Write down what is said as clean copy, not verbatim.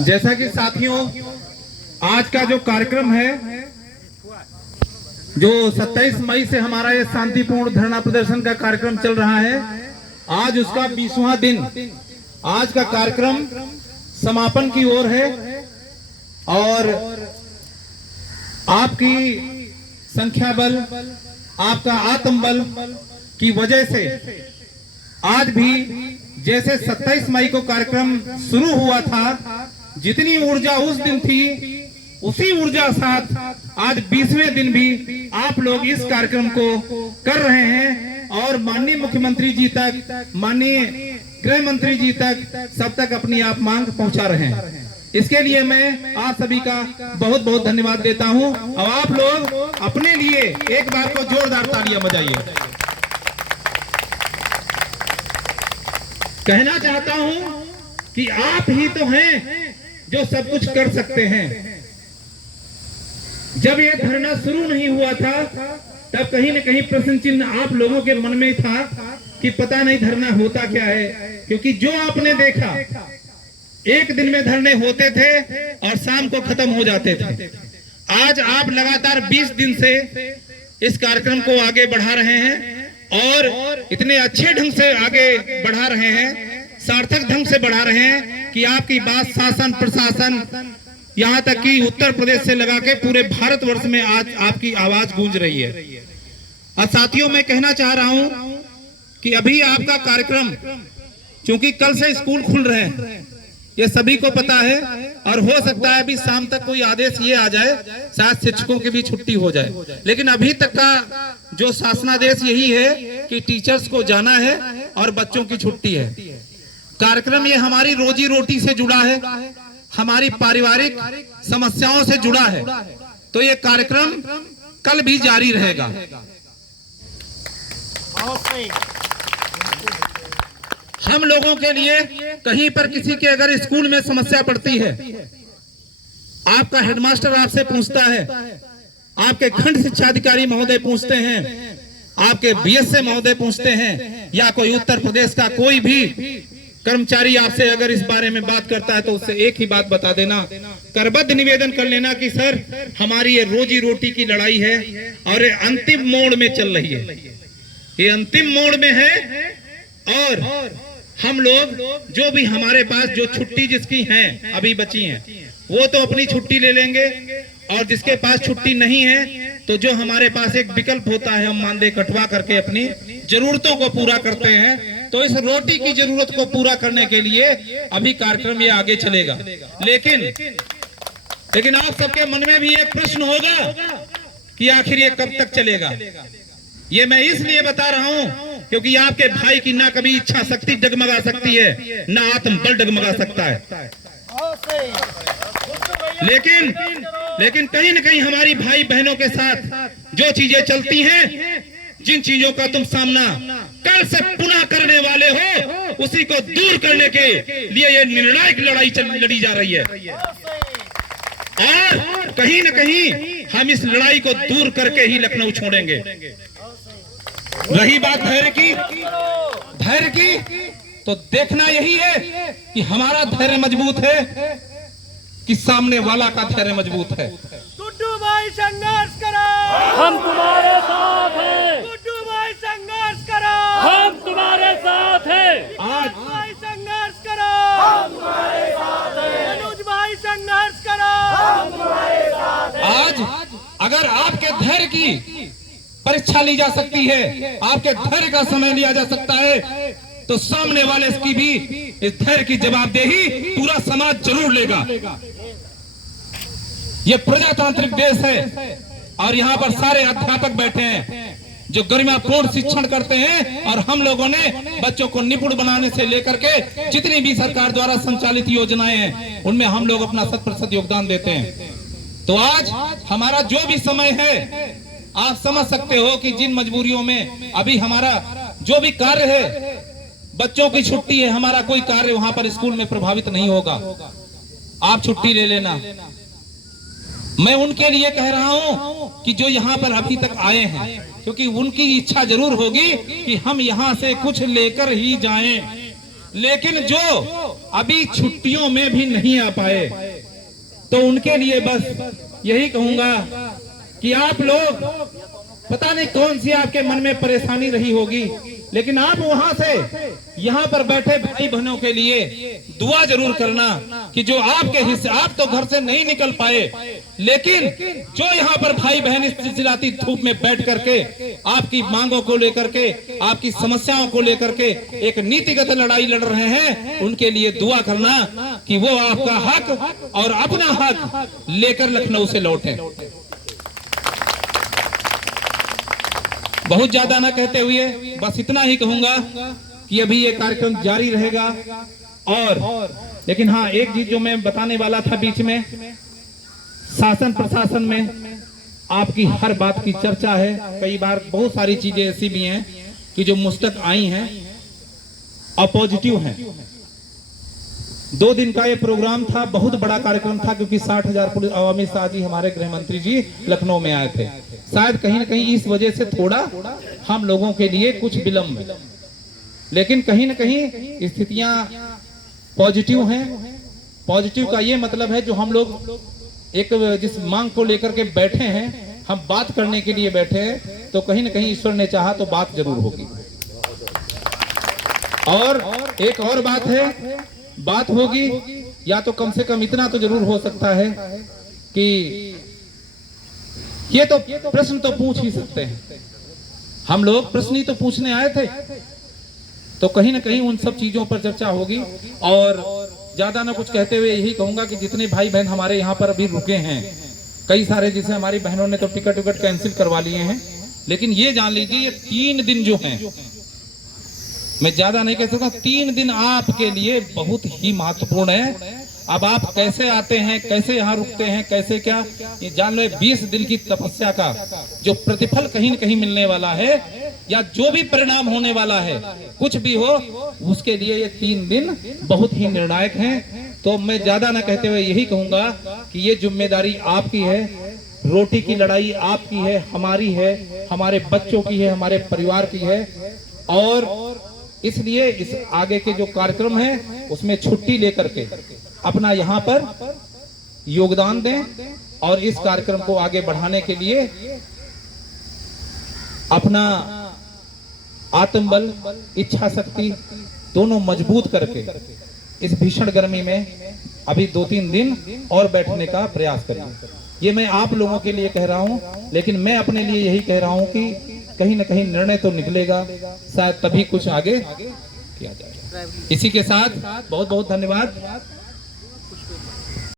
जैसा कि साथियों, आज का जो कार्यक्रम है, जो 27 मई से हमारा ये शांतिपूर्ण धरना प्रदर्शन का कार्यक्रम चल रहा है, आज उसका 20वां दिन। आज का कार्यक्रम समापन की ओर है और आपकी संख्या बल, आपका आत्मबल की वजह से आज भी जैसे 27 मई को कार्यक्रम शुरू हुआ था, जितनी ऊर्जा उस दिन थी, उसी ऊर्जा साथ आज 20वें दिन भी आप लोग इस कार्यक्रम को कर रहे हैं और माननीय मुख्यमंत्री जी तक, माननीय गृह मंत्री जी तक, सब तक अपनी आप मांग पहुंचा रहे हैं। इसके लिए मैं आप सभी का बहुत बहुत धन्यवाद देता हूं और आप लोग अपने लिए एक बार को जोरदार तालियां बजाइए। कहना चाहता हूं कि आप ही तो हैं जो सब कुछ कर सकते हैं। जब ये धरना शुरू नहीं हुआ था, तब कहीं न कहीं प्रश्न चिन्ह आप लोगों के मन में था कि पता नहीं धरना होता क्या है, क्योंकि जो आपने देखा, एक दिन में धरने होते थे और शाम को खत्म हो जाते थे। आज आप लगातार 20 दिन से इस कार्यक्रम को आगे बढ़ा रहे हैं और इतने अच्छे ढंग से आगे बढ़ा रहे हैं, सार्थक ढंग से बढ़ा रहे हैं कि आपकी बात शासन प्रशासन, यहाँ तक कि उत्तर प्रदेश से लगा के पूरे भारतवर्ष में आज आपकी आवाज गूंज रही है। और साथियों, मैं कहना चाह रहा हूं कि अभी आपका कार्यक्रम, क्योंकि कल से स्कूल खुल रहे हैं, ये सभी को पता है और हो सकता है अभी शाम तक कोई आदेश ये आ जाए, शायद शिक्षकों की भी छुट्टी हो जाए, लेकिन अभी तक का जो शासनादेश यही है कि टीचर्स को जाना है और बच्चों की छुट्टी है। कार्यक्रम ये हमारी रोजी रोटी से जुड़ा है, हमारी पारिवारिक समस्याओं से जुड़ा है, तो ये कार्यक्रम कल भी जारी रहेगा। हम लोगों के लिए कहीं पर किसी के अगर स्कूल में समस्या पड़ती है, आपका हेडमास्टर आपसे पूछता है, आपके खंड शिक्षा अधिकारी महोदय पूछते हैं, आपके बीएसए महोदय पूछते हैं, या कोई उत्तर प्रदेश का कोई भी कर्मचारी आपसे अगर इस बारे में बात करता है, तो उससे एक ही बात बता देना, करबद्ध निवेदन कर लेना कि सर, हमारी ये रोजी रोटी की लड़ाई है और ये अंतिम मोड़ में चल रही है, ये अंतिम मोड़ में है और हम लोग जो भी हमारे पास जो छुट्टी जिसकी हैं अभी बची हैं, वो तो अपनी छुट्टी ले लेंगे और जिसके पास छुट्टी नहीं है, तो जो हमारे पास एक विकल्प होता है, हम मानदेय कटवा करके अपनी जरूरतों को पूरा करते हैं। तो इस रोटी की जरूरत को पूरा करने के लिए अभी कार्यक्रम ये आगे चलेगा। लेकिन आप सबके मन में भी एक प्रश्न होगा कि आखिर ये कब तक चलेगा। ये मैं इसलिए बता रहा हूं क्योंकि आपके भाई की ना कभी इच्छा शक्ति डगमगा सकती है, ना आत्मबल डगमगा सकता है। लेकिन कहीं न कहीं हमारी भाई बहनों के साथ जो चीजें चलती हैं, जिन चीजों का तुम सामना कल से पुनः करने वाले हो, उसी को दूर करने के लिए ये निर्णायक लड़ाई लड़ी जा रही है और कहीं न कहीं हम इस लड़ाई को दूर करके ही लखनऊ छोड़ेंगे। रही बात धैर्य की, तो देखना यही है कि हमारा धैर्य मजबूत है कि सामने वाला का धैर्य मजबूत है। गुड्डू भाई संघर्ष करो, हम तुम्हारे साथ हैं। गुड्डू भाई संघर्ष करो, हम तुम्हारे साथ हैं। आज भाई संघर्ष करो, हम तुम्हारे साथ हैं। अनुज भाई संघर्ष करो, हम तुम्हारे साथ हैं। आज अगर आपके धैर्य की परीक्षा ली जा सकती है, आपके धैर्य का समय लिया जा सकता है, तो सामने वाले की भी इस धैर्य की जवाबदेही पूरा समाज जरूर लेगा। ये प्रजातांत्रिक देश है और यहाँ पर सारे अध्यापक बैठे हैं जो गरिमापूर्ण शिक्षण करते हैं और हम लोगों ने बच्चों को निपुण बनाने से लेकर के जितनी भी सरकार द्वारा संचालित योजनाएं हैं, उनमें हम लोग अपना 100% योगदान देते हैं। तो आज हमारा जो भी समय है, आप समझ सकते हो कि जिन मजबूरियों में अभी हमारा जो भी कार्य है, बच्चों की छुट्टी है, हमारा कोई कार्य वहां पर स्कूल में प्रभावित नहीं होगा, आप छुट्टी ले लेना। मैं उनके लिए कह रहा हूं कि जो यहाँ पर अभी तक आए हैं, क्योंकि उनकी इच्छा जरूर होगी कि हम यहाँ से कुछ लेकर ही जाएं, लेकिन जो अभी छुट्टियों में भी नहीं आ पाए, तो उनके लिए बस यही कहूंगा कि आप लोग, पता नहीं कौन सी आपके मन में परेशानी रही होगी, लेकिन आप वहां से यहाँ पर बैठे भाई बहनों के लिए दुआ जरूर करना कि जो आपके हिस्से, आप तो घर से नहीं निकल पाए, लेकिन जो यहाँ पर भाई बहन इस चिलचिलाती धूप में बैठ करके आपकी मांगों को लेकर के, आपकी समस्याओं को लेकर के एक नीतिगत लड़ाई लड़ रहे हैं, उनके लिए दुआ करना कि वो आपका हक और अपना हक लेकर लखनऊ से लौटे। बहुत ज्यादा ना कहते हुए बस इतना ही कहूंगा कि अभी ये कार्यक्रम जारी रहेगा। और लेकिन हाँ, एक चीज जो मैं बताने वाला था बीच में, शासन प्रशासन में आपकी हर बात की चर्चा है। कई बार बहुत सारी चीजें ऐसी भी हैं कि जो मुझ तक आई हैं और पॉजिटिव हैं। 2 दिन का ये प्रोग्राम था, बहुत बड़ा कार्यक्रम था, क्योंकि 60,000 पुलिस, अमित शाह जी हमारे गृह मंत्री जी लखनऊ में आए थे। शायद कहीं ना कहीं इस वजह से थोड़ा हम लोगों के लिए कुछ विलंब है, लेकिन कहीं ना कहीं स्थितियां पॉजिटिव हैं। पॉजिटिव का ये मतलब है जो हम लोग एक जिस मांग को लेकर के बैठे हैं, हम बात करने के लिए बैठे हैं, तो कहीं ना कहीं ईश्वर ने चाहा तो बात जरूर होगी। और एक और बात है, बात होगी या तो कम से कम इतना तो जरूर हो सकता है कि ये तो प्रश्न तो पूछ ही सकते हैं, हम लोग प्रश्न ही तो पूछने आए थे, तो कहीं ना कहीं उन सब चीजों पर चर्चा होगी। और ज्यादा ना कुछ कहते हुए यही कहूंगा कि जितने भाई बहन हमारे यहाँ पर अभी रुके हैं, कई सारे जैसे हमारी बहनों ने तो टिकट कैंसिल करवा लिए हैं, लेकिन ये जान लीजिए ये 3 दिन जो हैं, मैं ज्यादा नहीं कह सकता, 3 दिन आपके लिए बहुत ही महत्वपूर्ण है। अब आप कैसे आते हैं, कैसे यहाँ रुकते हैं, कैसे क्या, ये जान लो 20 दिन की तपस्या का जो प्रतिफल कहीं न कहीं मिलने वाला है, या जो भी परिणाम होने वाला है, कुछ भी हो, उसके लिए ये 3 दिन बहुत ही निर्णायक हैं। तो मैं ज्यादा ना कहते हुए यही कहूंगा कि ये जिम्मेदारी आपकी है, रोटी की लड़ाई आपकी है, हमारी है, हमारे बच्चों की है, हमारे परिवार की है। और इसलिए इस आगे के जो कार्यक्रम है उसमें छुट्टी लेकर के अपना यहाँ पर योगदान दें, और इस कार्यक्रम को आगे बढ़ाने के लिए अपना आत्मबल, इच्छा शक्ति दोनों मजबूत करके इस भीषण गर्मी में अभी 2-3 दिन और बैठने का प्रयास करें। ये मैं आप लोगों के लिए कह रहा हूँ, लेकिन मैं अपने लिए यही कह रहा हूँ कि कहीं ना कहीं निर्णय तो निकलेगा, शायद तभी कुछ आगे किया जाएगा। इसी के साथ बहुत बहुत धन्यवाद।